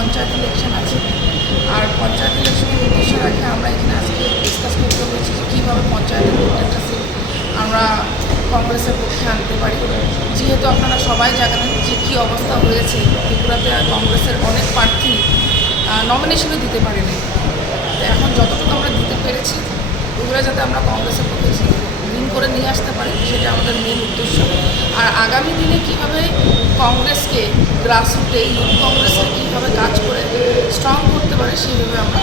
Panchayat election আছে। আর পঞ্চায়েত ইলেকশনের উদ্দেশ্যে রাখে আমরা এখানে আজকে ডিসকাস করতে হয়েছি যে কীভাবে পঞ্চায়েতের প্রত্যেকটা সিট আমরা কংগ্রেসের পক্ষে আনতে পারি। যেহেতু আপনারা সবাই জানেন যে কী অবস্থা হয়েছে, ত্রিপুরাতে কংগ্রেসের অনেক প্রার্থী নমিনেশনে দিতে পারেনি। এখন যতটুকু আমরা দিতে পেরেছি, ওগুলো যাতে আমরা কংগ্রেসের পক্ষে ঋণ করে নিয়ে আসতে পারি, সেটা আমাদের মেন উদ্দেশ্য। আর আগামী দিনে কীভাবে কংগ্রেসকে গ্রাসরুটে ইউথ কংগ্রেসের কীভাবে কাজ করে স্ট্রং করতে পারে সেইভাবে আমরা